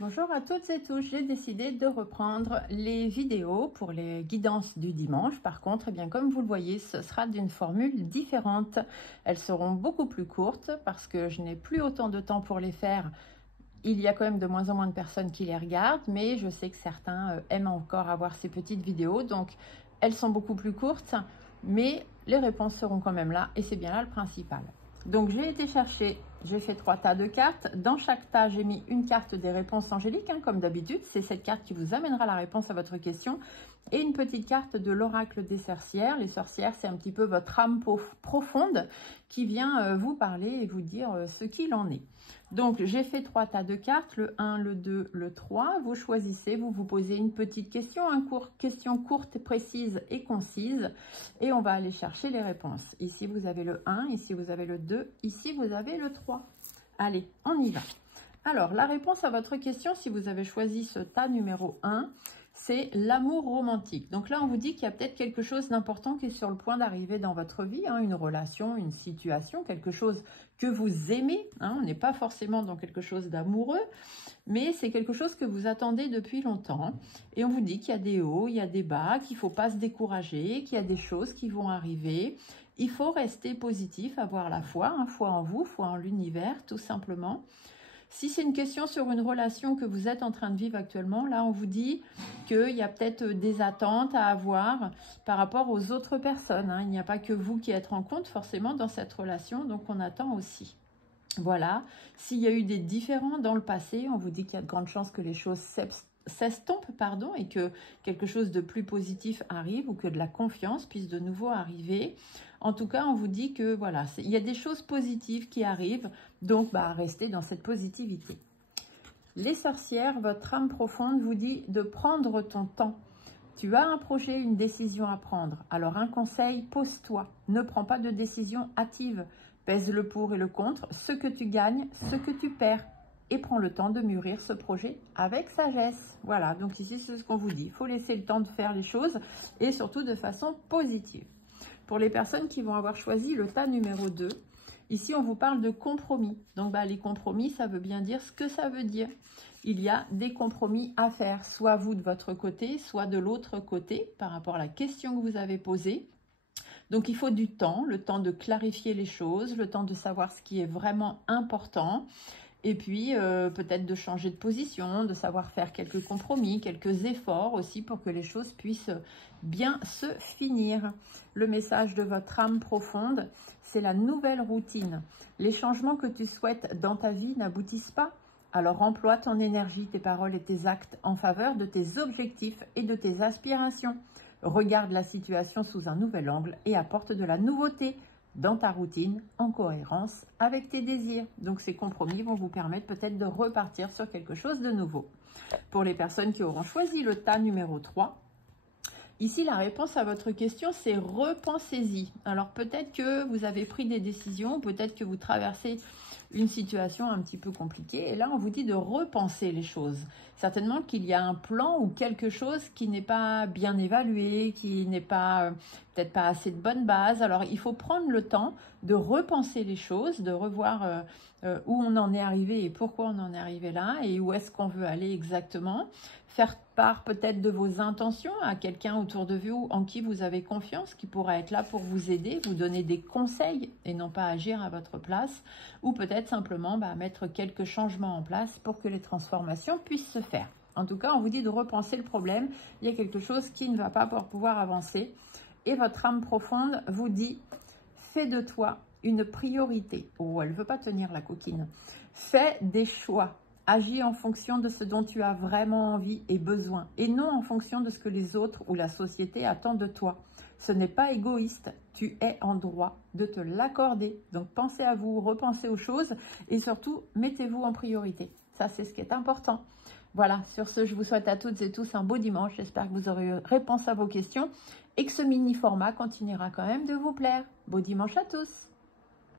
Bonjour à toutes et tous, j'ai décidé de reprendre les vidéos pour les guidances du dimanche. Par contre, eh bien, comme vous le voyez, ce sera d'une formule différente. Elles seront beaucoup plus courtes parce que je n'ai plus autant de temps pour les faire. Il y a quand même de moins en moins de personnes qui les regardent, mais je sais que certains aiment encore avoir ces petites vidéos. Donc, elles sont beaucoup plus courtes, mais les réponses seront quand même là et c'est bien là le principal. Donc, j'ai été chercher, j'ai fait 3 tas de cartes. Dans chaque tas, j'ai mis une carte des réponses angéliques, comme d'habitude. C'est cette carte qui vous amènera la réponse à votre question. Et une petite carte de l'oracle des sorcières. Les sorcières, c'est un petit peu votre âme profonde qui vient vous parler et vous dire ce qu'il en est. Donc, j'ai fait 3 tas de cartes, le 1, le 2, le 3. Vous choisissez, vous vous posez une petite question, question courte, précise et concise. Et on va aller chercher les réponses. Ici, vous avez le 1, ici, vous avez le 2, ici, vous avez le 3. Allez, on y va. Alors, la réponse à votre question, si vous avez choisi ce tas numéro 1, c'est l'amour romantique. Donc là, on vous dit qu'il y a peut-être quelque chose d'important qui est sur le point d'arriver dans votre vie, une relation, une situation, quelque chose que vous aimez. On n'est pas forcément dans quelque chose d'amoureux, mais c'est quelque chose que vous attendez depuis longtemps. Et on vous dit qu'il y a des hauts, il y a des bas, qu'il ne faut pas se décourager, qu'il y a des choses qui vont arriver. Il faut rester positif, avoir la foi, foi en vous, foi en l'univers, tout simplement. Si c'est une question sur une relation que vous êtes en train de vivre actuellement, là, on vous dit qu'il y a peut-être des attentes à avoir par rapport aux autres personnes. Il n'y a pas que vous qui êtes en compte forcément dans cette relation, donc on attend aussi. Voilà. S'il y a eu des différends dans le passé, on vous dit qu'il y a de grandes chances que les choses s'estompent, et que quelque chose de plus positif arrive ou que de la confiance puisse de nouveau arriver. En tout cas, on vous dit que voilà, il y a des choses positives qui arrivent, donc restez dans cette positivité. Les sorcières, votre âme profonde vous dit de prendre ton temps. Tu as un projet, une décision à prendre. Alors un conseil, pose-toi. Ne prends pas de décision hâtive. Pèse le pour et le contre, ce que tu gagnes, ce que tu perds. Et prends le temps de mûrir ce projet avec sagesse. Voilà, donc ici c'est ce qu'on vous dit. Il faut laisser le temps de faire les choses et surtout de façon positive. Pour les personnes qui vont avoir choisi le tas numéro 2, ici on vous parle de compromis. Donc les compromis, ça veut bien dire ce que ça veut dire. Il y a des compromis à faire, soit vous de votre côté, soit de l'autre côté, par rapport à la question que vous avez posée. Donc il faut du temps, le temps de clarifier les choses, le temps de savoir ce qui est vraiment important. Et puis, peut-être de changer de position, de savoir faire quelques compromis, quelques efforts aussi pour que les choses puissent bien se finir. Le message de votre âme profonde, c'est la nouvelle routine. Les changements que tu souhaites dans ta vie n'aboutissent pas. Alors, emploie ton énergie, tes paroles et tes actes en faveur de tes objectifs et de tes aspirations. Regarde la situation sous un nouvel angle et apporte de la nouveauté dans ta routine, en cohérence avec tes désirs. Donc ces compromis vont vous permettre peut-être de repartir sur quelque chose de nouveau. Pour les personnes qui auront choisi le tas numéro 3, ici la réponse à votre question c'est repensez-y. Alors peut-être que vous avez pris des décisions, peut-être que vous traversez une situation un petit peu compliquée et là on vous dit de repenser les choses. Certainement qu'il y a un plan ou quelque chose qui n'est pas bien évalué, qui n'est pas peut-être pas assez de bonne base. Alors il faut prendre le temps de repenser les choses, de revoir où on en est arrivé et pourquoi on en est arrivé là et où est-ce qu'on veut aller exactement. Faire part peut-être de vos intentions à quelqu'un autour de vous en qui vous avez confiance, qui pourra être là pour vous aider, vous donner des conseils et non pas agir à votre place, ou peut-être simplement mettre quelques changements en place pour que les transformations puissent se faire. En tout cas, on vous dit de repenser le problème, il y a quelque chose qui ne va pas pour pouvoir avancer et votre âme profonde vous dit fais de toi une priorité. Oh, elle ne veut pas tenir la coquine. Fais des choix. Agis en fonction de ce dont tu as vraiment envie et besoin, et non en fonction de ce que les autres ou la société attendent de toi. Ce n'est pas égoïste, tu es en droit de te l'accorder. Donc pensez à vous, repensez aux choses, et surtout, mettez-vous en priorité. Ça, c'est ce qui est important. Voilà, sur ce, je vous souhaite à toutes et tous un beau dimanche. J'espère que vous aurez eu réponse à vos questions, et que ce mini-format continuera quand même de vous plaire. Beau dimanche à tous!